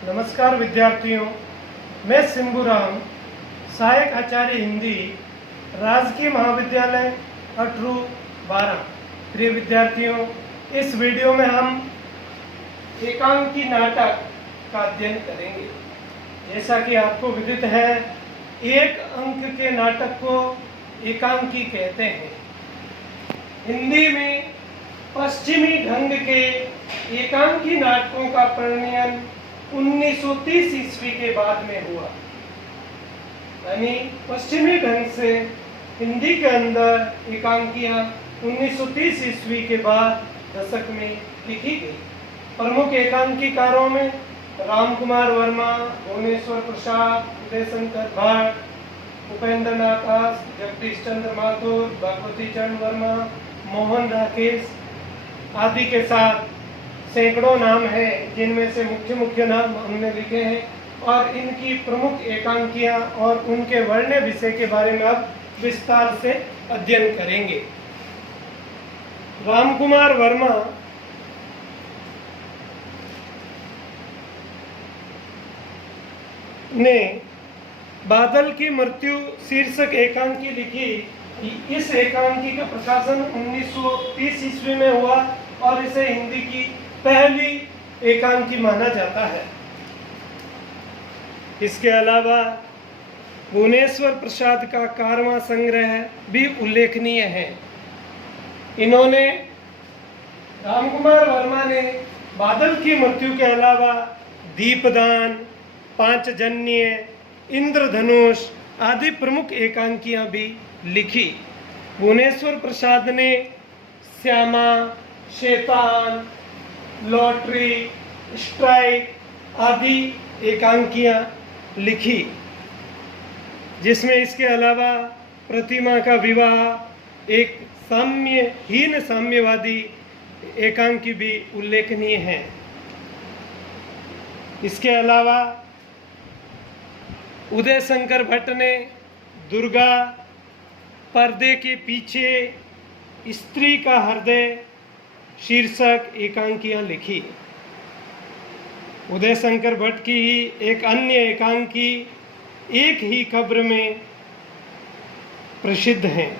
नमस्कार विद्यार्थियों, मैं सिंबूराम, सहायक आचार्य हिंदी, राजकीय महाविद्यालय अटरू 12। प्रिय विद्यार्थियों, इस वीडियो में हम एकांकी नाटक का अध्ययन करेंगे। जैसा कि आपको विदित है, एक अंक के नाटक को एकांकी कहते हैं। हिंदी में पश्चिमी ढंग के एकांकी नाटकों का प्रणयन 1930 ईस्वी के बाद में हुआ। यानी पश्चिमी ढंग से हिंदी के अंदर एकांकियां 1930 ईस्वी के बाद दशक में लिखी गई। प्रमुख एकांकीकारों में रामकुमार वर्मा, भुवनेश्वर प्रसाद, उदय शंकर भट्ट, उपेंद्र नाथ आस्क, जगदीश चंद्र माथुर, भगवती चरण वर्मा, मोहन राकेश आदि के साथ सैकड़ों नाम हैं, जिनमें से मुख्य नाम हमने लिखे हैं और इनकी प्रमुख एकांकियां और उनके वर्ण विषय के बारे में अब विस्तार से अध्ययन करेंगे। रामकुमार वर्मा ने बादल की मृत्यु शीर्षक एकांकी लिखी। इस एकांकी का प्रकाशन 1930 ईस्वी में हुआ और इसे हिंदी की पहली एकांकी माना जाता है। इसके अलावा भुवनेश्वर प्रसाद का कारवां संग्रह भी उल्लेखनीय है। इन्होंने, रामकुमार वर्मा ने बादल की मृत्यु के अलावा दीपदान, पांचजन्य, इंद्रधनुष आदि प्रमुख एकांकियां भी लिखी। भुवनेश्वर प्रसाद ने श्यामा, शैतान, लॉटरी, स्ट्राइक आदि एकांकियां लिखी, जिसमें इसके अलावा प्रतिमा का विवाह एक साम्यहीन साम्यवादी एकांकी भी उल्लेखनीय है। इसके अलावा उदय शंकर भट्ट ने दुर्गा, पर्दे के पीछे, स्त्री का हृदय शीर्षक एकांकियां लिखी। उदय शंकर भट्ट की ही एक अन्य एकांकी एक ही कब्र में प्रसिद्ध हैं।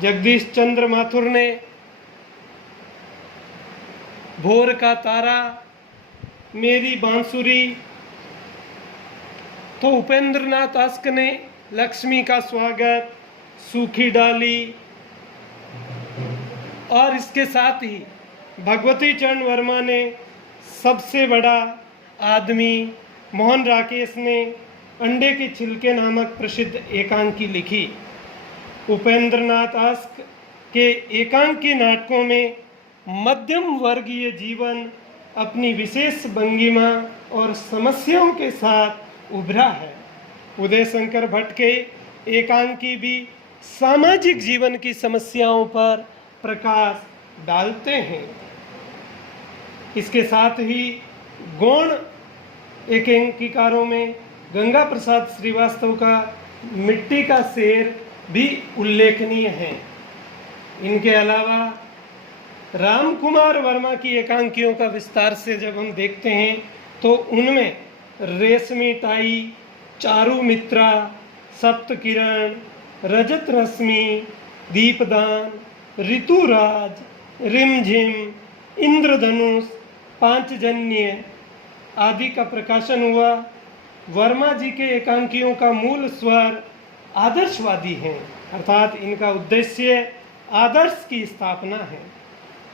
जगदीश चंद्र माथुर ने भोर का तारा, मेरी बांसुरी, तो उपेंद्र नाथ आस्क ने लक्ष्मी का स्वागत, सूखी डाली और इसके साथ ही भगवती चरण वर्मा ने सबसे बड़ा आदमी, मोहन राकेश ने अंडे के छिलके नामक प्रसिद्ध एकांकी लिखी। उपेंद्र नाथ आस्क के एकांकी नाटकों में मध्यम वर्गीय जीवन अपनी विशेष भंगिमा और समस्याओं के साथ उभरा है। उदय शंकर भट्ट के एकांकी भी सामाजिक जीवन की समस्याओं पर प्रकाश डालते हैं। इसके साथ ही गौण एकांकीकारों में गंगा प्रसाद श्रीवास्तव का मिट्टी का शेर भी उल्लेखनीय है। इनके अलावा रामकुमार वर्मा की एकांकियों का विस्तार से जब हम देखते हैं तो उनमें रेशमी टाई, चारू मित्रा, सप्तकिरण, रजत रश्मि, दीपदान, ऋतुराज, रिमझिम, इंद्रधनुष, पांचजन्य आदि का प्रकाशन हुआ। वर्मा जी के एकांकियों का मूल स्वर आदर्शवादी हैं, अर्थात इनका उद्देश्य आदर्श की स्थापना है।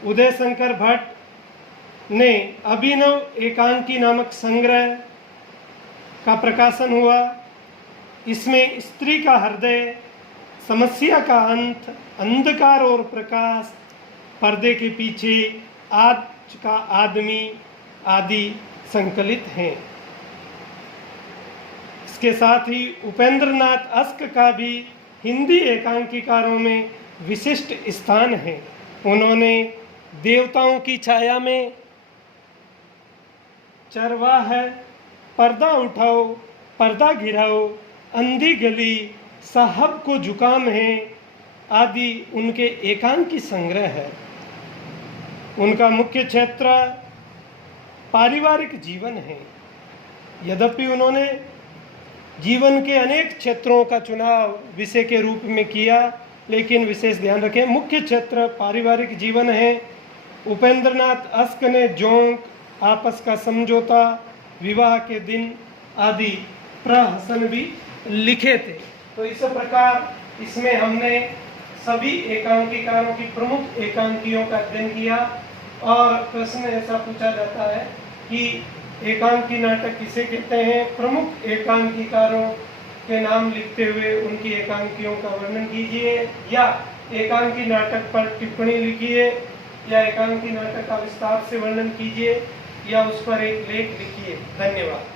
उदय शंकर भट्ट ने अभिनव एकांकी नामक संग्रह का प्रकाशन हुआ। इसमें स्त्री का हृदय, समस्या का अंत, अंधकार और प्रकाश, पर्दे के पीछे, आज का आदमी आदि संकलित हैं। इसके साथ ही उपेंद्र नाथ आस्क का भी हिंदी एकांकीकारों में विशिष्ट स्थान है। उन्होंने देवताओं की छाया में, चरवाह, पर्दा उठाओ, पर्दा गिराओ, अंधी गली, साहब को जुकाम है आदि उनके एकांकी संग्रह है। उनका मुख्य क्षेत्र पारिवारिक जीवन है। यद्यपि उन्होंने जीवन के अनेक क्षेत्रों का चुनाव विषय के रूप में किया, लेकिन विशेष ध्यान रखें मुख्य क्षेत्र पारिवारिक जीवन है। उपेंद्रनाथ अस्क ने जोंक, आपस का समझौता, विवाह के दिन आदि प्रहसन भी लिखे थे। तो इस प्रकार इसमें हमने सभी एकांकीकारों की प्रमुख एकांकियों का अध्ययन किया। और प्रश्न ऐसा पूछा जाता है कि एकांकी नाटक किसे कहते हैं? प्रमुख एकांकीकारों के नाम लिखते हुए उनकी एकांकियों का वर्णन कीजिए, या एकांकी नाटक पर टिप्पणी लिखिए, या एकांकी नाटक का विस्तार से वर्णन कीजिए, या उस पर एक लेख लिखिए। धन्यवाद।